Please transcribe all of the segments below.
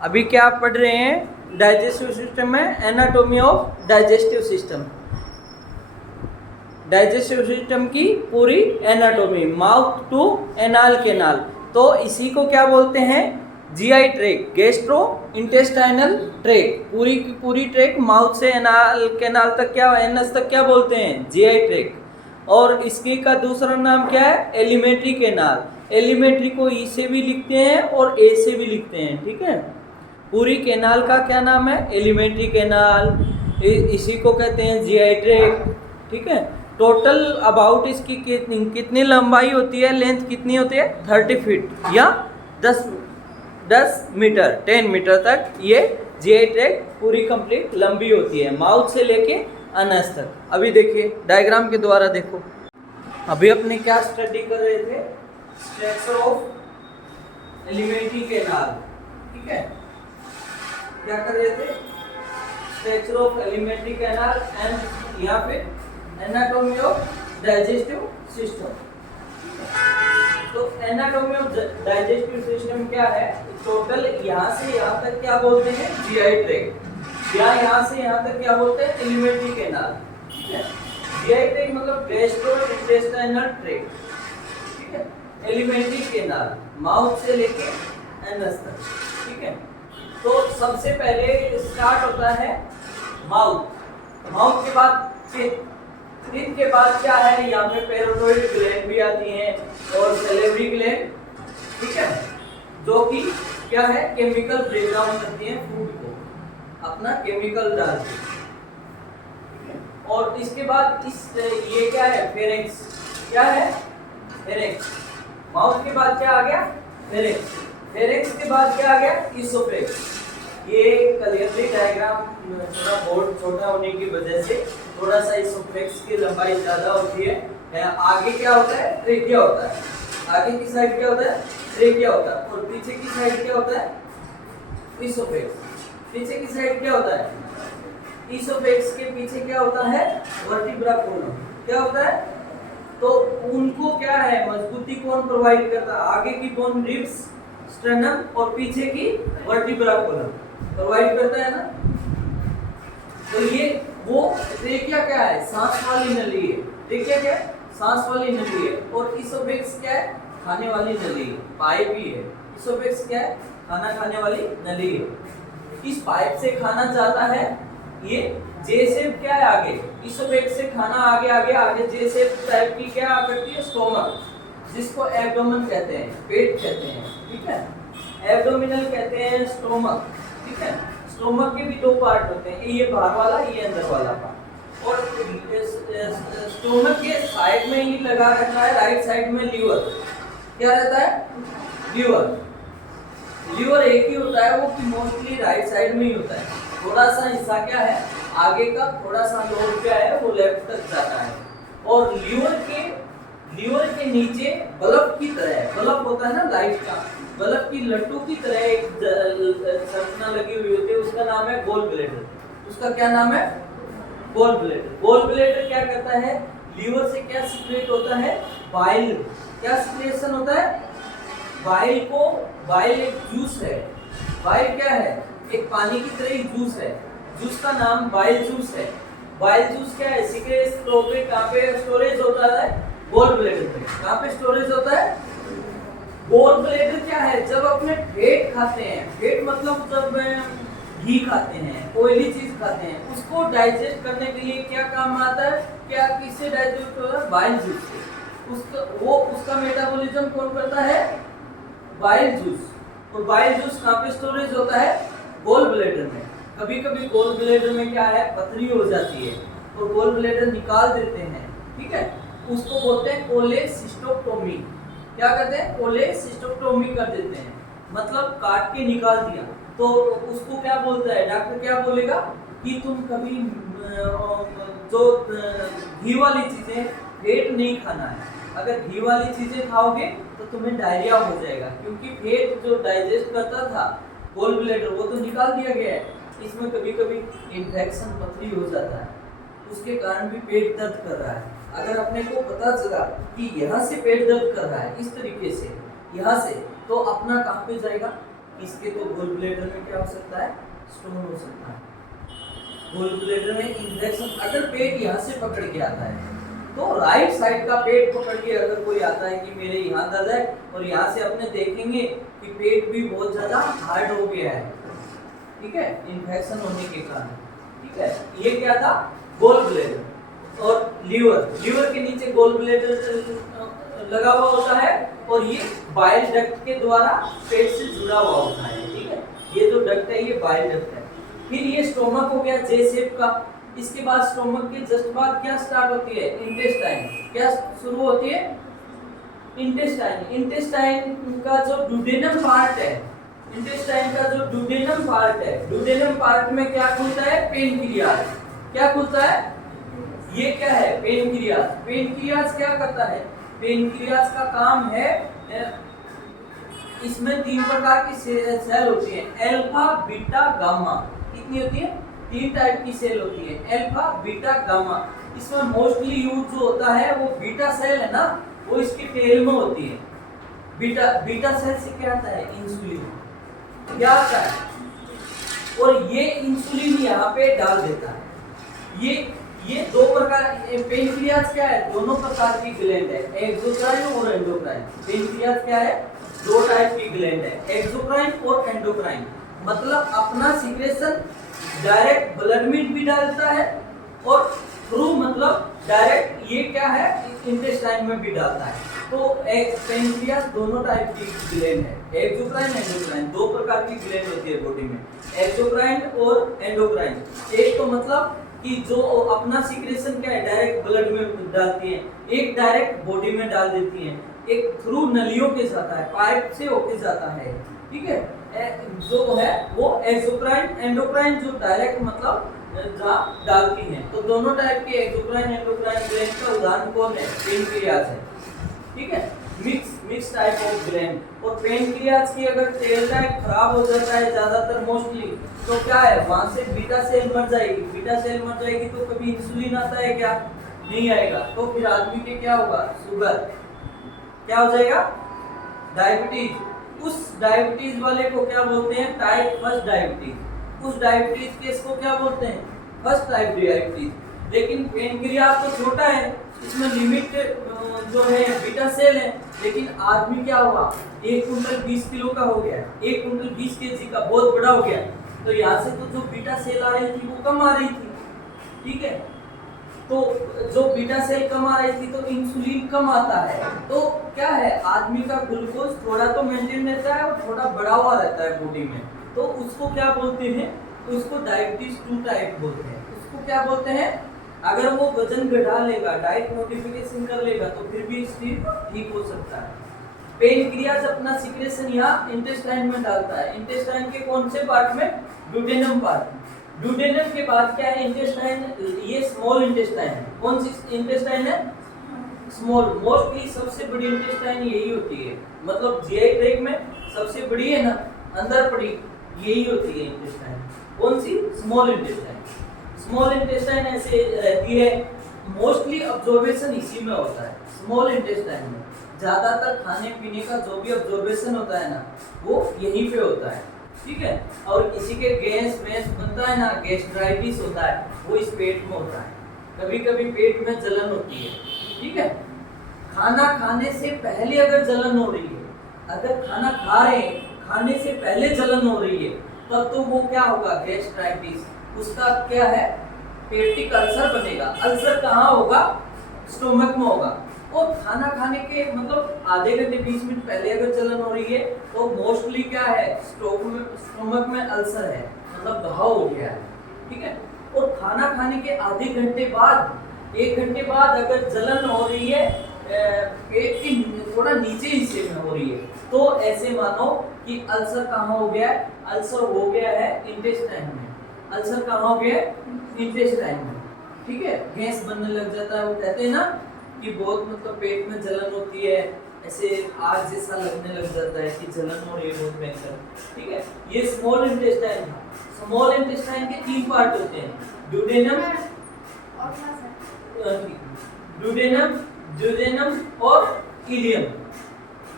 अभी क्या आप पढ़ रहे हैं डाइजेस्टिव सिस्टम में, anatomy of digestive system. Digestive system की पूरी anatomy, mouth to anal canal. तो इसी को क्या बोलते हैं, GI tract, gastro intestinal tract. पूरी की पूरी ट्रैक माउथ से एनाल कैनाल तक, क्या एनस तक क्या बोलते हैं, जीआई ट्रैक। और इसकी का दूसरा नाम क्या है, एलिमेंट्री कैनाल। एलिमेंट्री को ई से भी लिखते हैं और ए से भी लिखते हैं, ठीक है। पूरी कैनाल का क्या नाम है, एलिमेंट्री कैनाल। इसी को कहते हैं जीआई ट्रैक, ठीक है। टोटल अबाउट इसकी कितनी लंबाई होती है, लेंथ कितनी होती है, 30 फीट या 10 मीटर, 10 मीटर तक ये जीआई ट्रैक पूरी कंप्लीट लंबी होती है, माउथ से लेके अनस तक। अभी देखिए डायग्राम के द्वारा देखो, अभी अपने क्या स्टडी कर रहे थे, स्ट्रक्चर ऑफ एलिमेंट्री कैनाल, ठीक है। क्या कर रहे थे, structure of alimentary canal and यहाँ पे एनाटॉमी ऑफ डाइजेस्टिव सिस्टम। तो एनाटॉमी ऑफ डाइजेस्टिव सिस्टम क्या है, टोटल यहाँ से यहाँ तक क्या बोलते हैं, जीआई ट्रैक, या यहाँ से यहाँ तक क्या बोलते हैं, एलिमेंट्री कैनाल, ठीक है। जीआई ट्रैक मतलब गैस्ट्रो इंटेस्टाइनल ट्रैक, ठीक है। एलिमेंट्री कैनाल माउथ से लेके एनस तक, ठीक है। तो सबसे पहले स्टार्ट होता है माउथ, माउथ के बाद टीथ के बाद क्या है, यहाँ पे पैरानोइड ग्लैंड भी आती हैं और सैलिवरी ग्लैंड, ठीक है, जो कि क्या है, केमिकल ब्रेकडाउन करती हैं फूड को, अपना केमिकल डालती है। और इसके बाद ये क्या है, फेरिंक्स, क्या है, फेरिंक्स। माउथ के बाद क्या आ गया, फेरिंक्स। फेरिंक्स के बाद क्या आ गया, इसोफेक्स। ये क्लियरली डायग्राम थोड़ा बोर्ड छोटा होने की वजह से थोड़ा सा इसोफेक्स की लंबाई ज़्यादा होती है। आगे क्या होता है, ट्रेकिया होता है, आगे की साइड क्या होता है, ट्रेकिया होता है, और पीछे की साइड क्या होता है, इसोफेक्स। पीछे की साइड क्या होता है, इसोफेक्स के पीछे क्या होता है, वर्टिब्रा कोलम, क्या होता है। तो उनको क्या है, मजबूती कौन प्रोवाइड करता है, आगे की बोन रिब्स, स्टर्नम, और पीछे की वर्टिब्रा कोलम प्रोवाइड करता है ना। तो ये वो ट्रेकिया क्या है, सांस वाली नली है, ट्रेकिया क्या है, सांस वाली नली है, और इसोफेक्स क्या है, खाने वाली नली है, पाइप ही है। इसोफेक्स क्या है, खाना खाने वाली नली है। इस पाइप से खाना जाता है, ये जे शेप क्या है, आगे इसोफेक्स से खाना आगे आगे आगे जे शेप टाइप की क्या करती है, स्टोमक, जिसको एब्डोमेन कहते हैं, पेट कहते हैं, ठीक है। एब्डोमिनल कहते हैं स्टोमक, ठीक है। स्टोमक के भी दो पार्ट होते हैं, ये बाहर वाला, ये अंदर वाला पार्ट। और स्टोमक के साइड में ही लगा रहता है, राइट साइड में लीवर, क्या रहता है, लीवर। लीवर एक ही होता है, वो कि मोस्टली राइट साइड में ही होता है। थोड़ा सा हिस्सा क्या है, आगे का थोड़ा सा लोब क्या है, वो लेफ्ट तक जाता है। और लीवर के नीचे बल्ब की तरह, बल्ब होता है ना लाइट का, बल्ब की लट्टू की तरह एक संरचना लगी हुई होती है, उसका नाम है गोल ब्लैडर। उसका क्या नाम है, गोल ब्लैडर। गोल ब्लैडर क्या करता है, लीवर से क्या सीक्रेट होता है, बाइल, क्या सीक्रेशन होता है, बाइल को, बाइल एक जूस है, बाइल क्या है, एक पानी की तरह ही जूस है, जूस का नाम बाइल जूस है। बाइल जूस क्या है, सीक्रेट कहाँ पे स्टोरेज होता है, गोल ब्लैडर पे। कहाँ पे स्टोरेज होता है, गोल ब्लैडर क्या है, जब अपने फेट खाते हैं, फेट मतलब जब घी खाते हैं, ऑयली चीज खाते हैं, उसको डाइजेस्ट करने के लिए क्या काम आता है, क्या किससे डाइजेस्ट हो रहा है, बाइल जूस से। उसका मेटाबॉलिज्म कौन करता है, बाइल जूस। और बाइल जूस कहाँ पे स्टोरेज होता है, गोल ब्लैडर में। कभी कभी गोल ब्लैडर में क्या है, पथरी हो जाती है, तो गोल ब्लैडर निकाल देते हैं, ठीक है, उसको बोलते हैं कोलेसिस्टोटोमी। क्या कहते हैं, कोलेसिस्टोटोमी कर देते हैं, मतलब काट के निकाल दिया। तो उसको क्या बोलता है, डॉक्टर क्या बोलेगा कि तुम कभी जो घी वाली चीजें, फेट नहीं खाना है। अगर घी वाली चीजें खाओगे तो तुम्हें डायरिया हो जाएगा, क्योंकि फेट जो डाइजेस्ट करता था गोल ब्लैडर, वो तो निकाल दिया गया है। इसमें कभी कभी इन्फेक्शन, पथरी हो जाता है, उसके कारण भी पेट दर्द कर रहा है। अगर अपने को पता चला कि यहाँ से पेट दर्द कर रहा है, इस तरीके से यहाँ से, तो अपना कहाँ पे जाएगा, इसके तो गोल ब्लैडर में क्या हो सकता है, स्टोन हो सकता है। गोल ब्लैडर में इन्फेक्शन, अगर पेट यहाँ से पकड़ के आता है तो राइट साइड का पेट पकड़ के अगर कोई आता है कि मेरे यहाँ दर्द है, और यहाँ से अपने देखेंगे कि पेट भी बहुत ज्यादा हार्ड हो गया है, ठीक है, इन्फेक्शन होने के कारण, ठीक है। ये क्या था, गोल ब्लैडर। और लीवर के नीचे गोल ब्लैडर लगा हुआ होता है, और ये बाइल डक्ट के द्वारा पेट से जुड़ा हुआ होता है, ठीक है। ये जो डक्ट है ये बाइल डक्ट है। फिर ये स्टोमक हो गया जे शेप का। इसके बाद स्टोमक के जस्ट बाद क्या स्टार्ट होती है, इंटेस्टाइन। क्या शुरू होती है, इंटेस्टाइन। इंटेस्टाइन का जो डुडेनम पार्ट है, इंटेस्टाइन का जो डुडेनम पार्ट है, डुडेनम पार्ट में क्या खुलता है, पेनक्रियाज। क्या खुलता है, ये क्या है, पेनक्रियाज। पेनक्रियाज क्या करता है, पेनक्रियाज का काम है, इसमें 3 प्रकार की सेल होती है, अल्फा बीटा गामा। कितनी होती है, 3 टाइप की सेल होती है, अल्फा बीटा गामा। इसमें मोस्टली यूज जो होता है वो बीटा सेल है ना, वो इसके टेल में होती है। बीटा सेल से क्या आता है, इंसुलिन। क्या आता है, और ये इंसुलिन यहाँ पे डाल देता है। ये 2 प्रकार, पेनक्रियाज क्या है, दोनों प्रकार की ग्लैंड है, एक्सोक्राइन और एंडोक्राइन। पेनक्रियाज क्या है, 2 टाइप की ग्लैंड है, एक्सोक्राइन और एंडोक्राइन। मतलब अपना सीक्रेशन डायरेक्ट ब्लड में भी डालता है, और थ्रू मतलब डायरेक्ट ये क्या है, इंटेस्टाइन में भी डालता है। तो एक पेनक्रियाज दोनों टाइप की ग्लैंड है, एक्सोक्राइन एंडोक्राइन। 2 प्रकार की ग्लैंड होती है बॉडी में, एक्सोक्राइन और एंडोक्राइन। एक तो मतलब कि जो अपना सीक्रेशन क्या है, डायरेक्ट ब्लड में डालती है, एक डायरेक्ट बॉडी में डाल देती है, एक थ्रू नलियों के जाता है, पाइप से होके जाता है, ठीक है। जो है वो एक्सोक्राइन। एंडोक्राइन जो डायरेक्ट मतलब जहाँ डालती हैं। तो दोनों टाइप के एक्सोक्राइन एंडोक्राइन ग्लैंड का उदाहरण कौन है, पेनक्रियाज है, ठीक है। Mix type of gland. और पेनक्रियाज की अगर टेल टाइप खराब हो जाता है ज्यादातर मोस्टली, तो क्या है, वहां से बीटा सेल मर जाएगी। बीटा सेल मर जाएगी तो कभी इंसुलिन आता है क्या, नहीं आएगा। तो फिर आदमी के क्या होगा, शुगर। क्या हो जाएगा, डायबिटीज। उस डायबिटीज वाले को क्या बोलते हैं, टाइप 1 डायबिटीज। उस डायबिटीज केस को क्या बोलते हैं, फर्स्ट टाइप डायबिटीज। लेकिन पेनक्रियाज तो छोटा है, इसमें लिमिट जो है बीटा सेल है, लेकिन आदमी क्या हुआ, 1 कुंटल 20 किलो का हो गया, 1 कुंटल 20 केजी का, बहुत बड़ा हो गया। तो यहाँ से तो जो बीटा सेल आ रही थी वो कम आ रही थी, ठीक है। तो जो बीटा सेल कम आ रही थी तो इंसुलिन कम आता है। तो क्या है, आदमी का ग्लूकोज थोड़ा तो मेंटेन रहता है और थोड़ा बढ़ा हुआ रहता है बॉडी में। तो उसको क्या बोलते हैं, उसको डायबिटीज 2 टाइप बोलते हैं। उसको क्या बोलते हैं, अगर वो वजन घटा लेगा, डाइट मॉडिफिकेशन कर लेगा, तो फिर भी स्थिर ठीक हो सकता है। पेनक्रियाज अपना सीक्रेशन यहाँ इंटेस्टाइन में डालता है। इंटेस्टाइन के कौन से पार्ट में, ड्यूडेनम पार्ट। ड्यूडेनम के बाद क्या है, इंटेस्टाइन, ये स्मॉल इंटेस्टाइन है। कौन सी इंटेस्टाइन है, स्मॉल। मोस्टली सबसे बड़ी इंटेस्टाइन यही होती है, मतलब जीआई ट्रैक्ट में सबसे बड़ी है ना, अंदर पड़ी, यही होती है इंटेस्टाइन। कौन सी, स्मॉल इंटेस्टाइन। स्मॉल इंटेस्टाइन ऐसे रहती है, मोस्टली ऑब्जर्वेशन इसी में होता है, स्मॉल इंटेस्टाइन में। ज्यादातर खाने पीने का जो भी ऑब्जर्वेशन होता है ना, वो यहीं पे होता है, ठीक है। और किसी के गैस बनता है ना, गैस्ट्राइटिस होता है, वो इस पेट में होता है। कभी कभी पेट में जलन होती है, ठीक है। खाना खाने से पहले अगर जलन हो रही है, अगर खाना खा रहे हैं, खाने से पहले जलन हो रही है, तब तो वो क्या होगा, गैस्ट्राइटिस। उसका क्या है, पेप्टिक अल्सर बनेगा। अल्सर कहाँ होगा, स्टोमक में होगा। और खाना खाने के मतलब आधे घंटे 20 मिनट पहले अगर जलन हो रही है, तो मोस्टली क्या है, स्टोमक में अल्सर है, मतलब घाव हो गया है, ठीक है। और खाना खाने के आधे घंटे बाद, 1 घंटे बाद अगर जलन हो रही है पेट के थोड़ा नीचे हिस्से में हो रही है, तो ऐसे मानो कि अल्सर कहाँ हो गया है, अल्सर हो गया है इंटेस्टाइन में। अल्सर कहाँ हो गया है, इंटेस्टाइन में, ठीक है। गैस बनने लग जाता है। वो कहते हैं ना कि बहुत मतलब पेट में जलन होती है, ऐसे आग जैसा लगने लग जाता है कि जलन हो रही है बहुत भयंकर, ठीक है। ये स्मॉल इंटेस्टाइन था। स्मॉल इंटेस्टाइन के 3 पार्ट होते हैं, ड्यूडेनम, ड्यूडेनम और इलियम,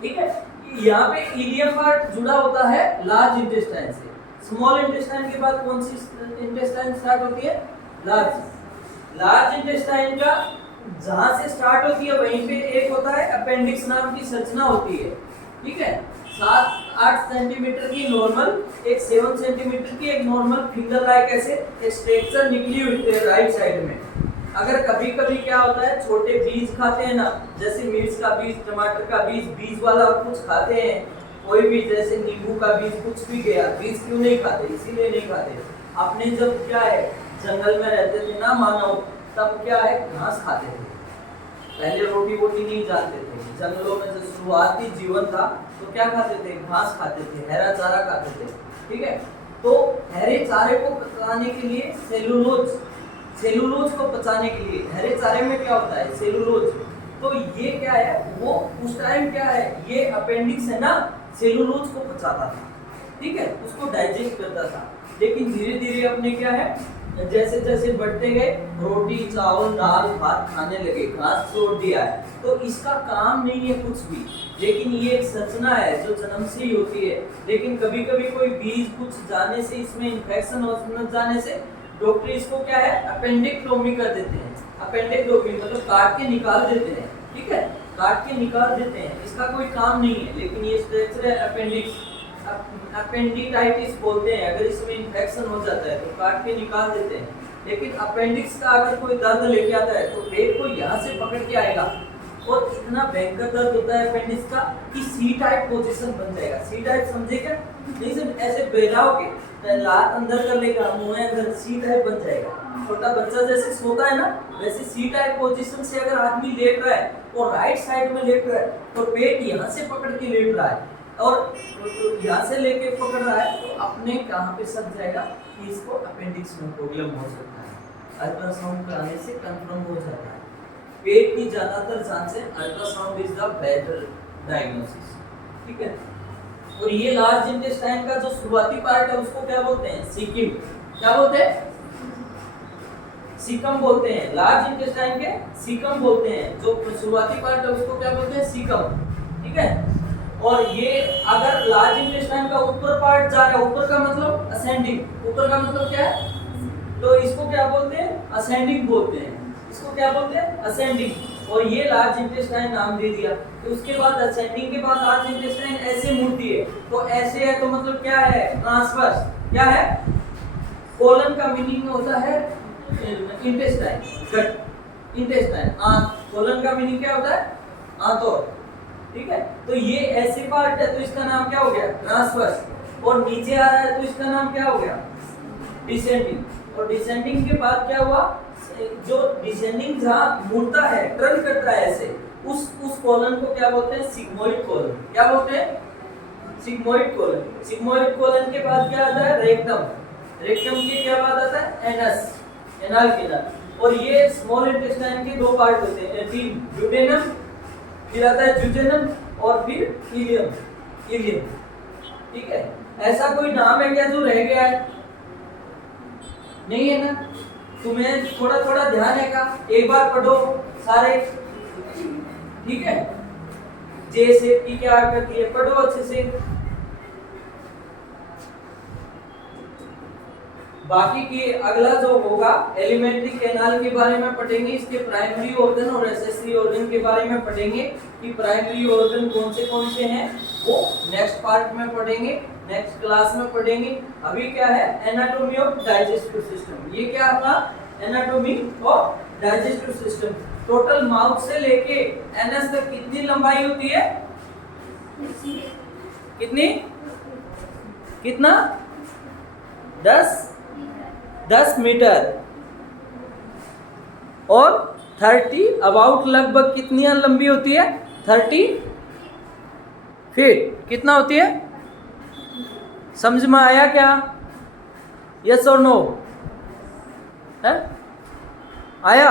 ठीक है। यहाँ पे इलियम पार्ट जुड़ा होता है लार्ज इंटेस्टाइन से। स्मॉल इंटेस्टाइन के बाद कौन सी इंटेस्टाइन स्टार्ट होती है? लार्ज इंटेस्टाइन का जहां से स्टार्ट होती है वहीं पे एक होता है अपेंडिक्स नाम की संरचना होती है, ठीक है। 7-8 सेंटीमीटर की नॉर्मल, एक 7 सेंटीमीटर की एक नॉर्मल फिंगर लाइक ऐसे एक स्ट्रक्चर निकली हुई है राइट साइड में। अगर कभी कभी क्या होता है, छोटे बीज खाते हैं ना, जैसे मिर्च का बीज, टमाटर का बीज, बीज वाला कुछ खाते हैं, कोई भी जैसे नींबू का बीज, कुछ भी गया, बीज क्यों नहीं खाते? इसीलिए नहीं खाते। अपने जब क्या है जंगल में रहते थे ना मानव, तब क्या है घास खाते थे। पहले रोटी वोटी नहीं जानते थे, जंगलों में जो शुरुआती जीवन था तो क्या खाते थे? घास खाते थे, हरा चारा खाते थे, ठीक है। तो हरे चारे को पचाने के लिए सेलुलोज को पचाने के लिए हरे चारे में क्या होता है? सेलुलोज। तो ये क्या है, वो उस टाइम क्या है, ये अपेंडिक्स है ना, सेलुलोज को पचाता था, ठीक है, उसको डाइजेस्ट करता था। लेकिन धीरे धीरे अपने क्या है, जैसे जैसे बढ़ते गए, रोटी चावल दाल भात खाने लगे, घास छोड़ दिया है। तो इसका काम नहीं है कुछ भी, लेकिन ये एक संरचना है जो जन्म से ही होती है। लेकिन कभी कभी कोई बीज कुछ जाने से, इसमें इन्फेक्शन हो जाने से डॉक्टर इसको क्या है अपेंडिक्टोमी कर देते हैं। अपेंडिक्टोमी मतलब काट के निकाल देते हैं, ठीक है, काट के निकाल देते हैं। इसका कोई काम नहीं है, लेकिन ये स्ट्रक्चर है अपेंडिक्स, अपेंडिटाइटिस बोलते हैं। अगर इसमें इन्फेक्शन हो जाता है तो काट के निकाल देते हैं। लेकिन अपेंडिक्स का अगर कोई दर्द लेके आता है तो पेट को यहाँ से पकड़ के आएगा और इतना भयंकर दर्द होता है अपेंडिक्स का कि सी टाइप पोजीशन बन जाएगा। सी टाइप समझे क्या? नहीं सिर्फ ऐसे बेला होके लात अंदर कर लेगा, मुंह अंदर, सी टाइप बन जाएगा। छोटा बच्चा जैसे सोता है ना, वैसे सी टाइप पोजीशन से अगर आदमी लेट रहा है और राइट साइड में लेट रहा है तो पेट यहाँ से पकड़ के लेट रहा है और यहाँ से लेके पकड़ रहा है, तो अपने कहाँ पे सक जाएगा कि इसको अपेंडिक्स में प्रॉब्लम हो सकता है। अल्ट्रासाउंड कराने से कंफर्म हो जाता है। पेट की ज्यादातर जांच से ultrasound is the better diagnosis, ठीक है। और ये लार्ज इंटेस्टाइन का जो शुरुआती पार्ट है उसको क्या बोलते हैं? सीकिम। क्या बोलते हैं? सीकम बोलते हैं। लार्ज इंटेस्टाइन के सीकम बोलते हैं। जो शुरुआती पार्ट है उसको क्या बोलते हैं? सीकम, ठीक है। और ये अगर लार्ज इंटेस्टाइन का ऊपर पार्ट जा रहा है, ऊपर का मतलब असेंडिंग, ऊपर का मतलब क्या है, तो इसको क्या बोलते हैं? असेंडिंग बोलते हैं। इसको क्या बोलते हैं? असेंडिंग। और ये लार्ज इंटेस्टाइन नाम दे दिया। तो उसके बाद असेंडिंग के बाद लार्ज इंटेस्टाइन ऐसे मुड़ती है, तो ऐसे है तो मतलब क्या है? ट्रांसवर्स। क्या है? कोलन का मीनिंग होता है इंटेस्टाइन, गट, इंटेस्टाइन, आंत। कोलन का मीनिंग क्या होता है? आंतों, ठीक है। तो ये ऐसे पार्ट है तो इसका नाम क्या हो गया? ट्रांसवर्स। और नीचे आ रहा है तो इसका नाम क्या हो गया? डिसेंडिंग। और डिसेंडिंग के बाद क्या हुआ? जो डिसेंडिंग जहाँ मुड़ता है, टर्न करता है ऐसे, उस कॉलन को क्या बोलते हैं? Sigmoid colon. क्या बोलते हैं? Sigmoid colon. सिग्मोइड कॉलन के बाद क्या आता है? रेक्टम। रेक्टम के क्या बाद आता है? Anus, anal canal. और ये स्मॉल इंटेस्टाइन के दो पार्ट होते हैं, तीन, ड्यूडेनम, फिर आता है जुजेनम और फिर इलियम, इलियम, ठीक है। ऐसा कोई नाम है क्या जो रह गया है? नहीं है ना। तुम्हें थोड़ा थोड़ा ध्यान है का? एक बार पढ़ो सारे, ठीक है। जे शेप की क्या करती है, पढ़ो अच्छे से। बाकी की अगला जो होगा एलिमेंट्री कैनाल के बारे में पढ़ेंगे, इसके प्राइमरी ऑर्गन और एसेसरी ऑर्गन के बारे में पढ़ेंगे कि प्राइमरी ऑर्गन कौन से हैं, वो नेक्स्ट पार्ट में पढ़ेंगे, नेक्स्ट क्लास में पढ़ेंगे। अभी क्या है? Anatomy of digestive system. ये क्या था? Anatomy of digestive system. Total mouth से लेके एनस तक कितनी लंबाई होती है? कितनी? कितना? 10 मीटर। और 30 अबाउट लगभग कितनी लंबी होती है? 30 फीट। कितना होती है? समझ में आया क्या? यस और नो? है? आया?